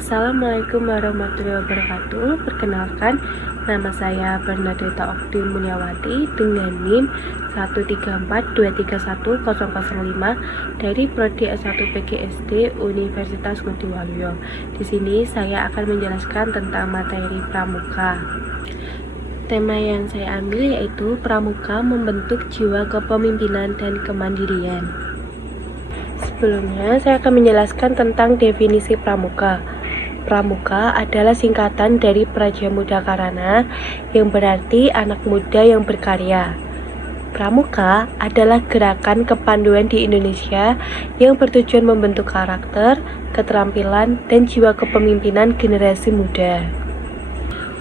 Assalamualaikum warahmatullahi wabarakatuh. Perkenalkan, nama saya Bernadetta Okti Mulyawati dengan NIM 134231005 dari Prodi S1 PGSD Universitas Ngodiwaluyo. Di sini saya akan menjelaskan tentang materi pramuka. Tema yang saya ambil yaitu pramuka membentuk jiwa kepemimpinan dan kemandirian. Sebelumnya, saya akan menjelaskan tentang definisi pramuka. Pramuka adalah singkatan dari Prajamuda Karana yang berarti anak muda yang berkarya. Pramuka adalah gerakan kepanduan di Indonesia yang bertujuan membentuk karakter, keterampilan, dan jiwa kepemimpinan generasi muda.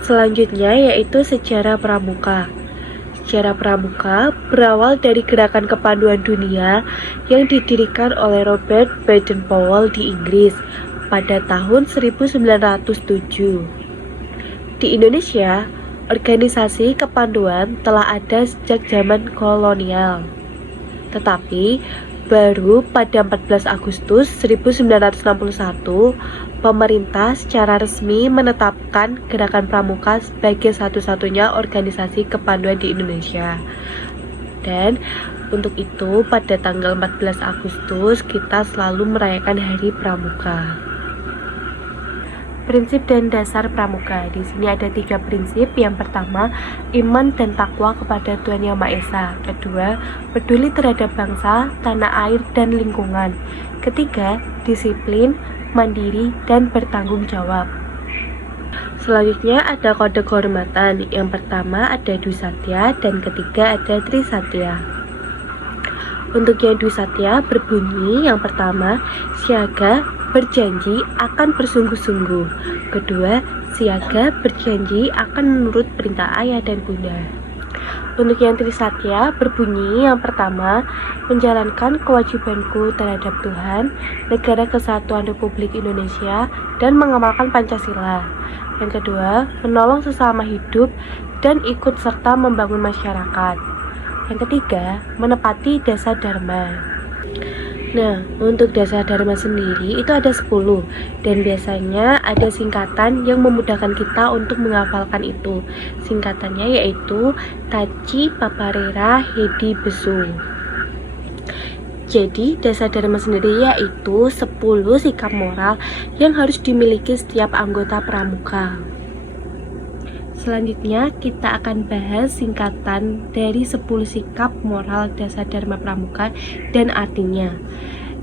Selanjutnya yaitu sejarah pramuka. Sejarah pramuka berawal dari gerakan kepanduan dunia yang didirikan oleh Robert Baden-Powell di Inggris pada tahun 1907. Di Indonesia, organisasi kepanduan telah ada sejak zaman kolonial. Tetapi baru pada 14 Agustus 1961, pemerintah secara resmi menetapkan Gerakan Pramuka sebagai satu-satunya organisasi kepanduan di Indonesia. Dan untuk itu pada tanggal 14 Agustus kita selalu merayakan Hari Pramuka. Prinsip dan dasar pramuka. Di sini ada 3 prinsip. Yang pertama, iman dan takwa kepada Tuhan Yang Maha Esa. Kedua, peduli terhadap bangsa, tanah air, dan lingkungan. Ketiga, disiplin, mandiri, dan bertanggung jawab. Selanjutnya ada kode kehormatan. Yang pertama ada Dwi Satya dan ketiga ada Tri Satya. Untuk yang Dwi Satya berbunyi yang pertama, siaga berjanji akan bersungguh-sungguh. Kedua, siaga berjanji akan menurut perintah ayah dan bunda. Untuk yang Tri Satya berbunyi yang pertama, menjalankan kewajibanku terhadap Tuhan, Negara Kesatuan Republik Indonesia, dan mengamalkan Pancasila. Yang kedua, menolong sesama hidup dan ikut serta membangun masyarakat. Yang ketiga, menepati dasa dharma. Nah, untuk dasa dharma sendiri itu ada 10 dan biasanya ada singkatan yang memudahkan kita untuk menghafalkan itu. Singkatannya yaitu Taci Paparera Hedi Besu. Jadi, dasa dharma sendiri yaitu 10 sikap moral yang harus dimiliki setiap anggota pramuka. Selanjutnya kita akan bahas singkatan dari 10 sikap moral dasar dharma pramuka dan artinya.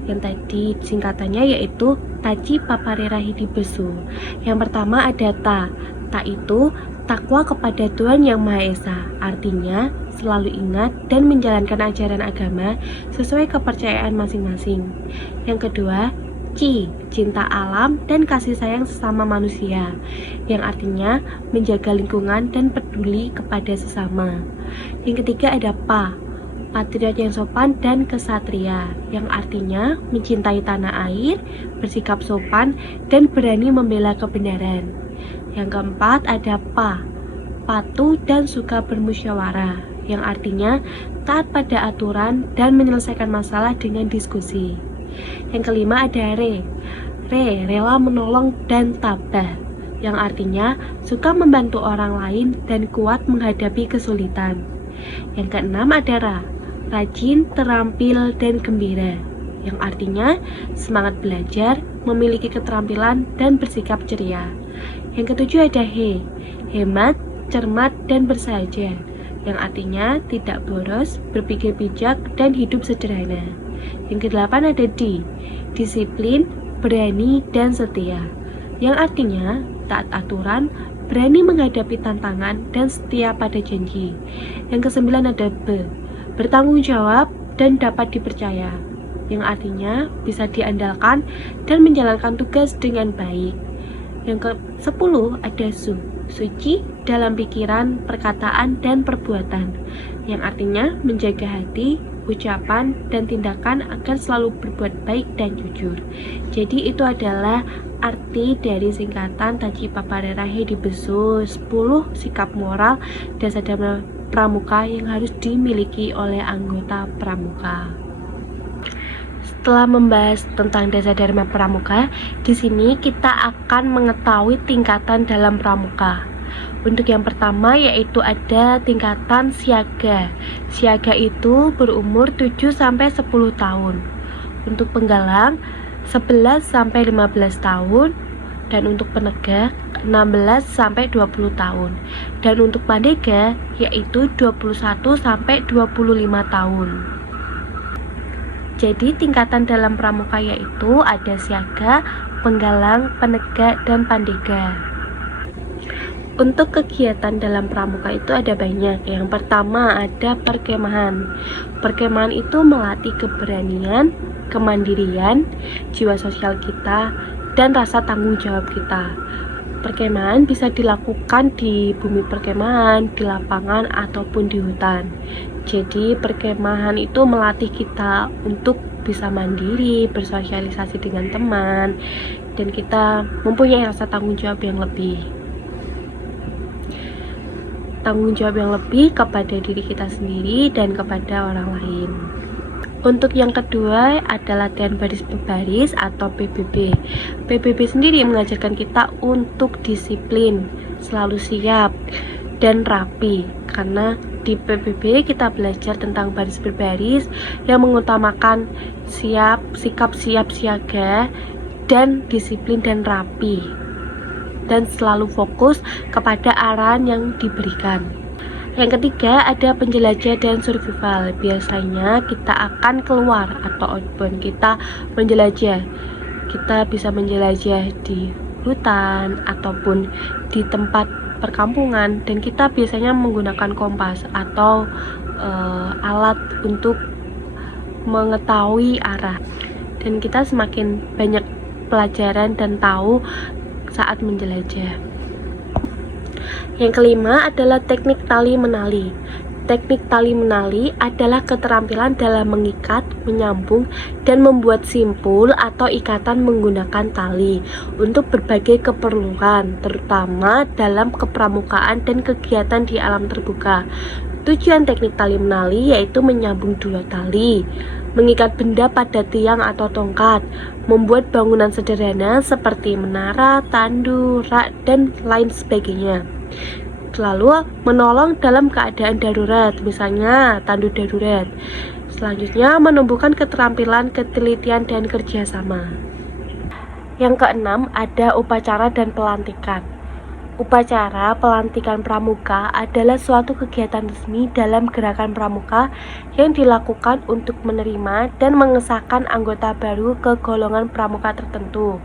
Yang tadi singkatannya yaitu Taci Paparera Hedi Besu. Yang pertama ada Ta. Ta itu takwa kepada Tuhan Yang Maha Esa. Artinya selalu ingat dan menjalankan ajaran agama sesuai kepercayaan masing-masing. Yang kedua, Ci, cinta alam dan kasih sayang sesama manusia, yang artinya menjaga lingkungan dan peduli kepada sesama. Yang ketiga ada Pa, patriot yang sopan dan kesatria, yang artinya mencintai tanah air, bersikap sopan, dan berani membela kebenaran. Yang keempat ada Pa, patuh dan suka bermusyawarah, yang artinya taat pada aturan dan menyelesaikan masalah dengan diskusi. Yang kelima ada Re, rela menolong dan tabah, yang artinya suka membantu orang lain dan kuat menghadapi kesulitan. Yang keenam ada Ra, rajin, terampil, dan gembira, yang artinya semangat belajar, memiliki keterampilan, dan bersikap ceria. Yang ketujuh ada He, hemat, cermat, dan bersahaja, yang artinya tidak boros, berpikir bijak, dan hidup sederhana. Yang kedelapan ada Di, disiplin, berani, dan setia, yang artinya taat aturan, berani menghadapi tantangan, dan setia pada janji. Yang kesembilan ada B, bertanggung jawab dan dapat dipercaya, yang artinya bisa diandalkan dan menjalankan tugas dengan baik. Yang ke-10 ada Su, suci dalam pikiran, perkataan, dan perbuatan, yang artinya menjaga hati, ucapan, dan tindakan agar selalu berbuat baik dan jujur. Jadi itu adalah arti dari singkatan Taci Paparera Hedi Besu, 10 sikap moral dasar dharma pramuka yang harus dimiliki oleh anggota pramuka. Setelah membahas tentang Dasa Dharma Pramuka, di sini kita akan mengetahui tingkatan dalam pramuka. Untuk yang pertama yaitu ada tingkatan siaga. Siaga itu berumur 7-10 tahun. Untuk penggalang 11-15 tahun, dan untuk penegak 16-20 tahun. Dan untuk pandega yaitu 21-25 tahun. Jadi tingkatan dalam pramuka yaitu ada siaga, penggalang, penegak, dan pandega. Untuk kegiatan dalam pramuka itu ada banyak. Yang pertama ada perkemahan. Perkemahan itu melatih keberanian, kemandirian, jiwa sosial kita, dan rasa tanggung jawab kita. Perkemahan bisa dilakukan di bumi perkemahan, di lapangan, ataupun di hutan. Jadi perkemahan itu melatih kita untuk bisa mandiri, bersosialisasi dengan teman, dan kita mempunyai rasa tanggung jawab yang lebih. Tanggung jawab yang lebih kepada diri kita sendiri dan kepada orang lain. Untuk yang kedua ada latihan baris berbaris atau PBB. PBB sendiri mengajarkan kita untuk disiplin, selalu siap, dan rapi. Karena di PBB kita belajar tentang baris berbaris yang mengutamakan sikap siap siaga, dan disiplin dan rapi, dan selalu fokus kepada arahan yang diberikan. Yang ketiga ada penjelajah dan survival. Biasanya kita akan keluar atau outbound, kita menjelajah. Kita bisa menjelajah di hutan ataupun di tempat perkampungan, dan kita biasanya menggunakan kompas atau alat untuk mengetahui arah. Dan kita semakin banyak pelajaran dan tahu saat menjelajah. Yang kelima adalah teknik tali menali. Teknik tali menali adalah keterampilan dalam mengikat, menyambung, dan membuat simpul atau ikatan menggunakan tali untuk berbagai keperluan, terutama dalam kepramukaan dan kegiatan di alam terbuka. Tujuan teknik tali menali yaitu menyambung dua tali, mengikat benda pada tiang atau tongkat, membuat bangunan sederhana seperti menara, tandu, rak, dan lain sebagainya. Lalu menolong dalam keadaan darurat, misalnya tandu darurat. Selanjutnya menumbuhkan keterampilan, ketelitian, dan kerjasama. Yang keenam ada upacara dan pelantikan. Upacara pelantikan pramuka adalah suatu kegiatan resmi dalam gerakan pramuka yang dilakukan untuk menerima dan mengesahkan anggota baru ke golongan pramuka tertentu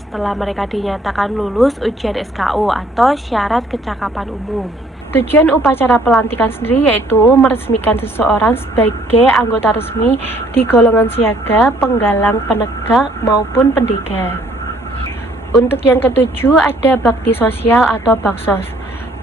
setelah mereka dinyatakan lulus ujian SKU atau syarat kecakapan umum. Tujuan upacara pelantikan sendiri yaitu meresmikan seseorang sebagai anggota resmi di golongan siaga, penggalang, penegak, maupun pendega. Untuk yang ketujuh ada bakti sosial atau baksos.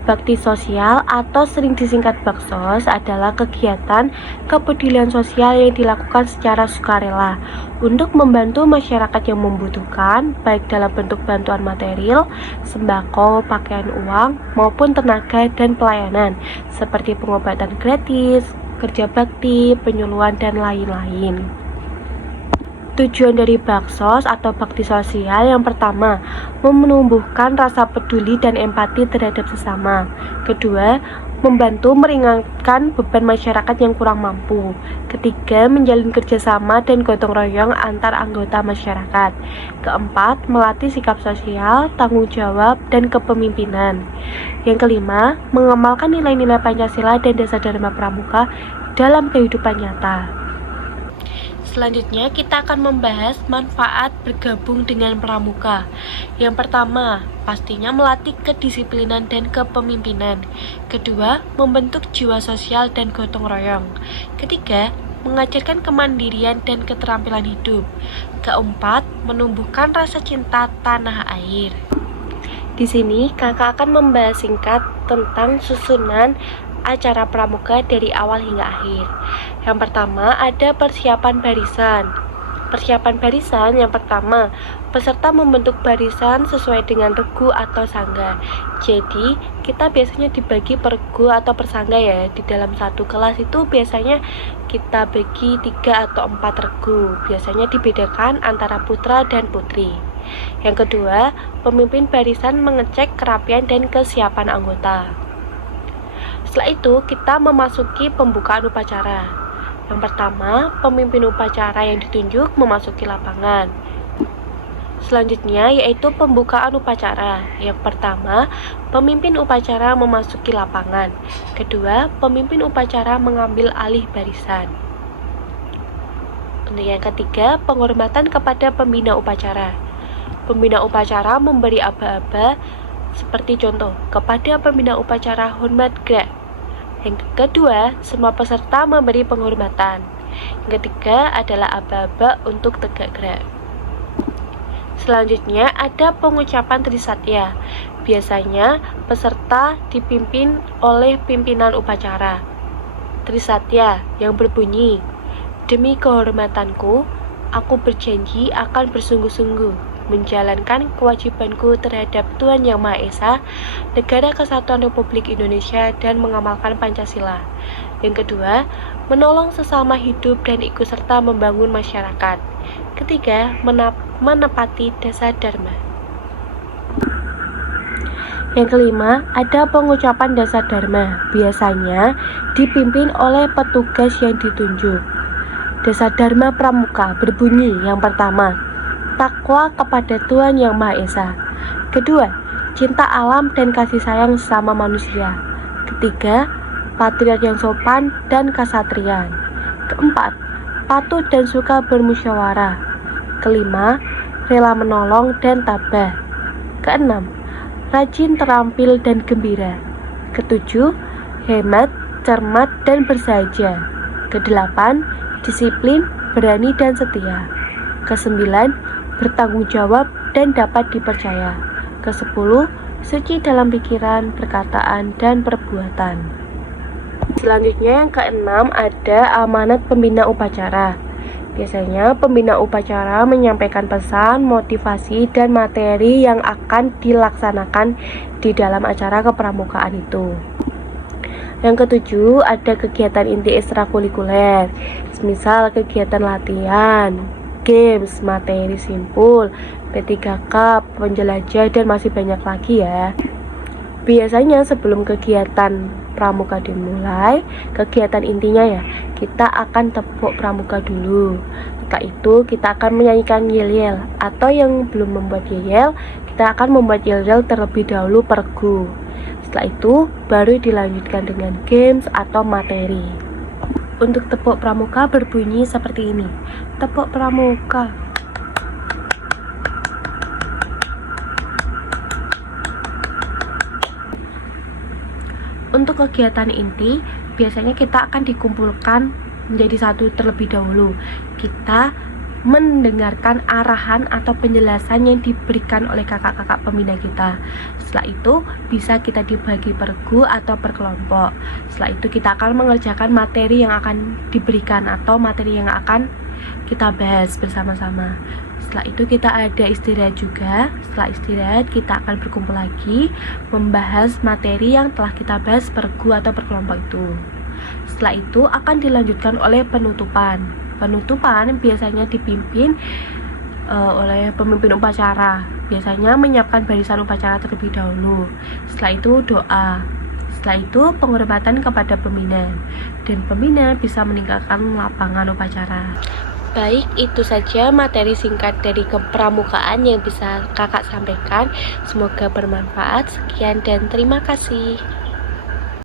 Bakti sosial atau sering disingkat baksos adalah kegiatan kepedulian sosial yang dilakukan secara sukarela untuk membantu masyarakat yang membutuhkan, baik dalam bentuk bantuan material, sembako, pakaian, uang, maupun tenaga dan pelayanan seperti pengobatan gratis, kerja bakti, penyuluhan, dan lain-lain. Tujuan dari baksos atau bakti sosial yang pertama, menumbuhkan rasa peduli dan empati terhadap sesama. Kedua, membantu meringankan beban masyarakat yang kurang mampu. Ketiga, menjalin kerjasama dan gotong royong antar anggota masyarakat. Keempat, melatih sikap sosial, tanggung jawab, dan kepemimpinan. Yang kelima, mengamalkan nilai-nilai Pancasila dan Dasa Dharma Pramuka dalam kehidupan nyata. Selanjutnya kita akan membahas manfaat bergabung dengan pramuka. Yang pertama, pastinya melatih kedisiplinan dan kepemimpinan. Kedua, membentuk jiwa sosial dan gotong royong. Ketiga, mengajarkan kemandirian dan keterampilan hidup. Keempat, menumbuhkan rasa cinta tanah air. Di sini kakak akan membahas singkat tentang susunan acara pramuka dari awal hingga akhir. Yang pertama ada persiapan barisan. Persiapan barisan yang pertama, peserta membentuk barisan sesuai dengan regu atau sangga. Jadi, kita biasanya dibagi per regu atau per sangga ya. Di dalam satu kelas itu biasanya kita bagi 3 atau 4 regu. Biasanya dibedakan antara putra dan putri. Yang kedua, pemimpin barisan mengecek kerapian dan kesiapan anggota. Setelah itu, kita memasuki pembukaan upacara. Yang pertama, pemimpin upacara yang ditunjuk memasuki lapangan. Selanjutnya yaitu pembukaan upacara. Yang pertama, pemimpin upacara memasuki lapangan. Kedua, pemimpin upacara mengambil alih barisan. Untuk yang ketiga, penghormatan kepada pembina upacara. Pembina upacara memberi aba-aba seperti contoh, kepada pembina upacara hormat gerak. Yang kedua, semua peserta memberi penghormatan. Yang ketiga adalah aba-aba untuk tegak gerak. Selanjutnya ada pengucapan Trisatya. Biasanya peserta dipimpin oleh pimpinan upacara. Trisatya yang berbunyi, demi kehormatanku, aku berjanji akan bersungguh-sungguh menjalankan kewajibanku terhadap Tuhan Yang Maha Esa, Negara Kesatuan Republik Indonesia, dan mengamalkan Pancasila. Yang kedua, menolong sesama hidup dan ikut serta membangun masyarakat. Ketiga, menepati dasar dharma. Yang kelima, ada pengucapan dasar dharma. Biasanya dipimpin oleh petugas yang ditunjuk. Dasar dharma pramuka berbunyi yang pertama, takwa kepada Tuhan Yang Maha Esa. Kedua, cinta alam dan kasih sayang sesama manusia. Ketiga, patriot yang sopan dan kasatriaan. Keempat, patuh dan suka bermusyawarah. Kelima, rela menolong dan tabah. Keenam, rajin, terampil dan gembira. Ketujuh, hemat, cermat dan bersahaja. Kedelapan, disiplin, berani dan setia. Kesembilan, bertanggung jawab dan dapat dipercaya. Ke-10, suci dalam pikiran, perkataan, dan perbuatan. Selanjutnya yang ke-6 ada amanat pembina upacara. Biasanya pembina upacara menyampaikan pesan, motivasi, dan materi yang akan dilaksanakan di dalam acara kepramukaan itu. Yang ke-7 ada kegiatan inti ekstrakurikuler, misal kegiatan latihan, games, materi simpul, P3K, penjelajah, dan masih banyak lagi ya. Biasanya sebelum kegiatan pramuka dimulai, kegiatan intinya ya, kita akan tepuk pramuka dulu. Setelah itu kita akan menyanyikan yel-yel, atau yang belum membuat yel-yel, kita akan membuat yel-yel terlebih dahulu per regu. Setelah itu baru dilanjutkan dengan games atau materi. Untuk tepuk pramuka berbunyi seperti ini. Tepuk pramuka. Untuk kegiatan inti, biasanya kita akan dikumpulkan menjadi satu terlebih dahulu. Kita mendengarkan arahan atau penjelasan yang diberikan oleh kakak-kakak pembina kita. Setelah itu bisa kita dibagi per regu atau per kelompok. Setelah itu kita akan mengerjakan materi yang akan diberikan atau materi yang akan kita bahas bersama-sama. Setelah itu kita ada istirahat juga. Setelah istirahat kita akan berkumpul lagi membahas materi yang telah kita bahas per regu atau per kelompok itu. Setelah itu akan dilanjutkan oleh penutupan. Penutupan biasanya dipimpin oleh pemimpin upacara. Biasanya menyiapkan barisan upacara terlebih dahulu. Setelah itu doa. Setelah itu penghormatan kepada pembina. Dan pembina bisa meninggalkan lapangan upacara. Baik, itu saja materi singkat dari kepramukaan yang bisa kakak sampaikan. Semoga bermanfaat. Sekian dan terima kasih.